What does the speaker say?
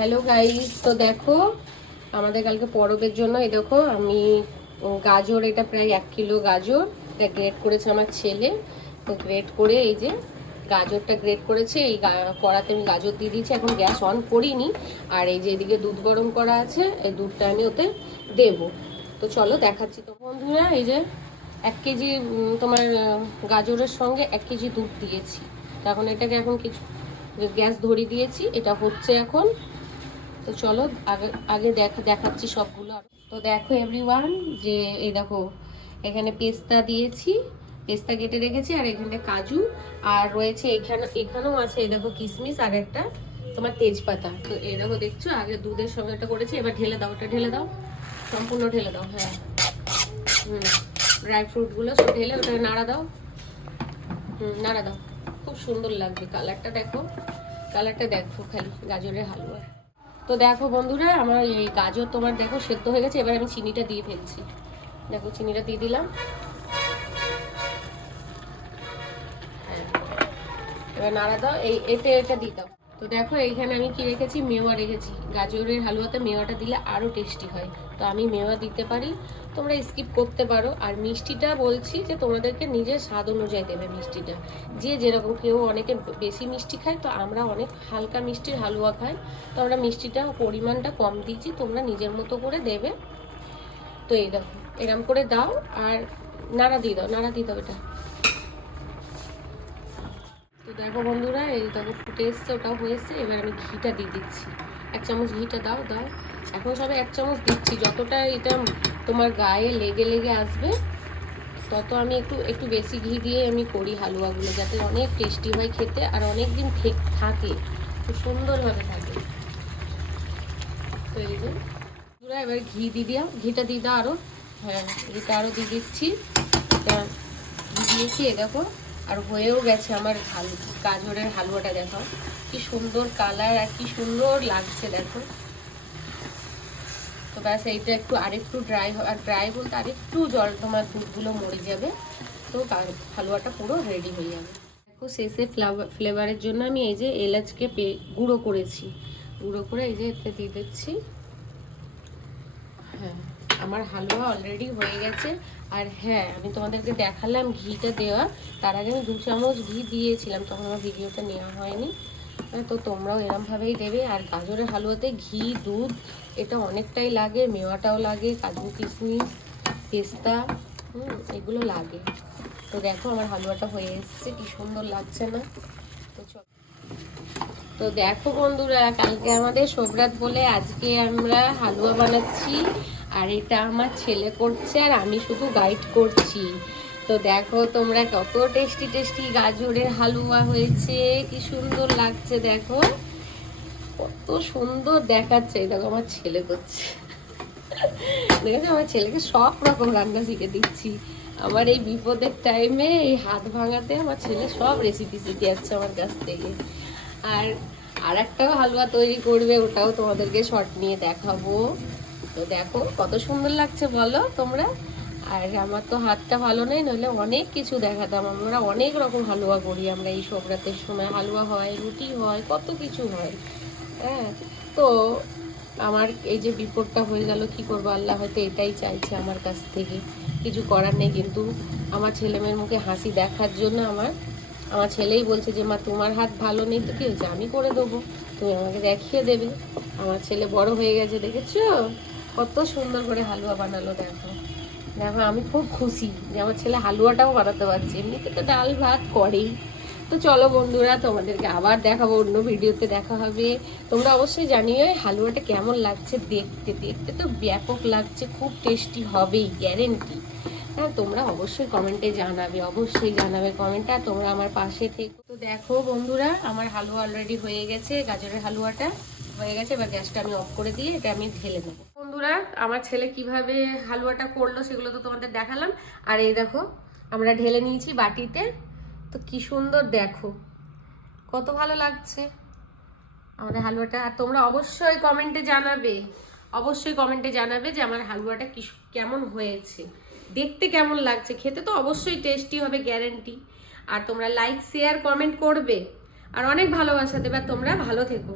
Hello guys, তো দেখো আমাদের কালকে পরবের জন্য এই দেখো আমি গাজর, এটা প্রায় 1 কিলো গাজর, এটা গ্রেট করেছে আমার ছেলে। তো গ্রেট করে এই যে গাজরটা গ্রেট করেছে, এই কড়াতে আমি গাজর দিয়ে দিয়েছি, এখন গ্যাস অন করিনি। আর এই যে এদিকে দুধ গরম করা আছে, এই দুধটা আমি ওতে দেবো। তো চলো দেখাচ্ছি। তো বন্ধুরা এই যে 1 কেজি তোমার গাজরের সঙ্গে 1 কেজি দুধ দিয়েছি। তো এখন এটাকে এখন কিছু গ্যাস ধরিয়ে দিয়েছি, এটা হচ্ছে এখন। তো চলো আগে আগে দেখাচ্ছি সবগুলো। তো দেখো এভরিওয়ান, যে এই দেখো এখানে পেস্তা দিয়েছি, পেস্তা কেটে রেখেছি, আর এখানে কাজু, আর রয়েছে এখানেও আছে এই দেখো কিশমিশ, আর একটা তোমার তেজপাতা। তো এই দেখো দেখছো আগে দুধের সঙ্গে এটা করেছি, এবার ঢেলে দাও, ওটা ঢেলে দাও, সম্পূর্ণ ঢেলে দাও। হ্যাঁ, ড্রাই ফ্রুটগুলো সব ঢেলে ওটাকে নাড়া দাও। নাড়া দাও, খুব সুন্দর লাগবে। কালারটা দেখো, কালারটা দেখো খালি গাজরের হালুয়া। তো দেখো বন্ধুরা, আমার এই গাজর তোমার দেখো সেদ্ধ হয়ে গেছে। এবার আমি চিনিটা দিয়ে ফেলছি। দেখো চিনিটা দিয়ে দিলাম। হ্যাঁ, এবার নাড়া দাও, এটা দিয়ে দাও। তো দেখো এইখানে আমি কি রেখেছি, মেওয়া রেখেছি। গাজরের হালুয়াতে মেওয়াটা দিলে আরও টেস্টি হয়, তো আমি মেওয়া দিতে পারি, তোমরা স্কিপ করতে পারো। আর মিষ্টিটা বলছি যে তোমাদেরকে নিজের স্বাদ অনুযায়ী দেবে মিষ্টিটা, যে যেরকম। কেউ অনেকে বেশি মিষ্টি খায়, তো আমরা অনেক হালকা মিষ্টির হালুয়া খাই, তো আমরা মিষ্টিটা পরিমাণটা কম দিয়েছি, তোমরা নিজের মতো করে দেবে। তো এই দেখো এরম করে দাও, আর নাড়া দিয়ে দাও, নাড়া দিয়ে দাও এটা। তো দেখো বন্ধুরা, এই দেখো ফুটে এসছে, ওটাও হয়েছে। এবার আমি ঘিটা দিয়ে দিচ্ছি, 1 চামচ ঘিটা দাও দাও। এখন সবে 1 চামচ দিচ্ছি, যতটা এটা তোমার গায়ে লেগে লেগে আসবে তত আমি একটু একটু বেশি ঘি দিয়ে আমি করি হালুয়াগুলো, যাতে অনেক টেস্টি হয় খেতে, আর অনেক দিন থাকে, খুব সুন্দরভাবে থাকে। তো এই যে এবার ঘি দিয়ে দাও, ঘিটা দিয়ে দাও আরও। হ্যাঁ, ঘিটা আরও দিয়ে দিচ্ছি। ঘি দিয়েছি, এ দেখো আর হয়েও গেছে আমার গাজরের হালুয়াটা। দেখো কি সুন্দর কালার আর কি সুন্দর লাগছে, দেখো। তো ব্যাস এইটা একটু আরেকটু ড্রাই বলতে আরেকটু জল তোমার দুধগুলো মরে যাবে, তো হালুয়াটা পুরো রেডি হয়ে যাবে। দেখো শেষে ফ্লেভারের জন্য আমি এই যে এলাচকে গুঁড়ো করেছি, গুঁড়ো করে এই যে এতে দিয়ে দিচ্ছি। হ্যাঁ, আমার হালুয়া অলরেডি হয়ে গেছে। আর হ্যাঁ, আমি তোমাদেরকে দেখালাম ঘিটা দেওয়া, তার আগে আমি 2 চামচ ঘি দিয়েছিলাম, তখন আমার ভিডিওটা নেওয়া হয়নি। তো তোমরাও এরমভাবেই দেবে। আর গাজরের হালুয়াতে ঘি, দুধ এটা অনেকটাই লাগে, মেওয়াটাও লাগে, কাজু কিশমিশ, পেস্তা, এগুলো লাগে। তো দেখো আমার হালুয়াটা হয়ে এসছে, কি সুন্দর লাগছে না? তো তো দেখো বন্ধুরা, কালকে আমাদের সোবরাত বলে আজকে আমরা হালুয়া বানাচ্ছি, আর এটা আমার ছেলে করছে আর আমি শুধু গাইড করছি। তো দেখো তোমরা কত টেস্টি টেস্টি গাজরের হালুয়া হয়েছে, কি সুন্দর লাগছে দেখো, কত সুন্দর দেখাচ্ছে। দেখো আমার ছেলে করছে, দেখেছো আমার ছেলেকে সব রকম রান্না শিখে দিচ্ছি। আমার এই বিপদের টাইমে, এই হাত ভাঙাতে আমার ছেলে সব রেসিপি শিখে যাচ্ছে আমার কাছ থেকে। আর আরেকটাও হালুয়া তৈরি করবে, ওটাও তোমাদেরকে শর্ট নিয়ে দেখাবো। তো দেখো কত সুন্দর লাগছে বলো তোমরা। আর আমার তো হাতটা ভালো নেই, নইলে অনেক কিছু দেখাতাম। আমরা অনেক রকম হালুয়া করি, আমরা এই সবরাতের সময় হালুয়া হয়, রুটি হয়, কত কিছু হয়। হ্যাঁ, তো আমার এই যে বিপদটা হয়ে গেল, কি করবো, আল্লাহ হয়তো এটাই চাইছে আমার কাছ থেকে, কিছু করার নেই। কিন্তু আমার ছেলেমেয়ের মুখে হাসি দেখার জন্য আমার ছেলেই বলছে যে মা তোমার হাত ভালো নেই তো কি হয়েছে, আমি করে দেবো, তুমি আমাকে দেখিয়ে দেবে। আমার ছেলে বড় হয়ে গেছে, দেখেছো কত সুন্দর করে হালুয়া বানালো। দেখো দেখো আমি খুব খুশি যে আমার ছেলে হালুয়াটাও বানাতে পারছে, এমনিতে তো ডাল ভাত করেই। তো চলো বন্ধুরা, তোমাদেরকে আবার দেখাবো, অন্য ভিডিওতে দেখা হবে। তোমরা অবশ্যই জানিও হালুয়াটা কেমন লাগছে, দেখতে দেখতে তো ব্যাপক লাগছে, খুব টেস্টি হবেই গ্যারেন্টি। হ্যাঁ, তোমরা অবশ্যই কমেন্টে জানাবে, অবশ্যই জানাবে কমেন্টে, আর তোমরা আমার পাশে থেকো। তো দেখো বন্ধুরা, আমার হালুয়া অলরেডি হয়ে গেছে, গাজরের হালুয়াটা হয়ে গেছে। এবার গ্যাসটা আমি অফ করে দিয়ে এটা আমি ঢেলে দেবো। বন্ধুরা, আমার ছেলে কিভাবে হালুয়াটা করলো সেগুলো তো তোমাদের দেখালাম। আর এই দেখো আমরা ঢেলে নিয়েছি বাটিতে, তো কি সুন্দর দেখো, কত ভালো লাগছে আমাদের হালুয়াটা। আর তোমরা অবশ্যই কমেন্টে জানাবে, অবশ্যই কমেন্টে জানাবে যে আমার হালুয়াটা কেমন হয়েছে, দেখতে কেমন লাগছে, খেতে তো অবশ্যই টেস্টি হবে গ্যারেন্টি। আর তোমরা লাইক, শেয়ার, কমেন্ট করবে, আর অনেক ভালোবাসা দেবে। তোমরা ভালো থেকো।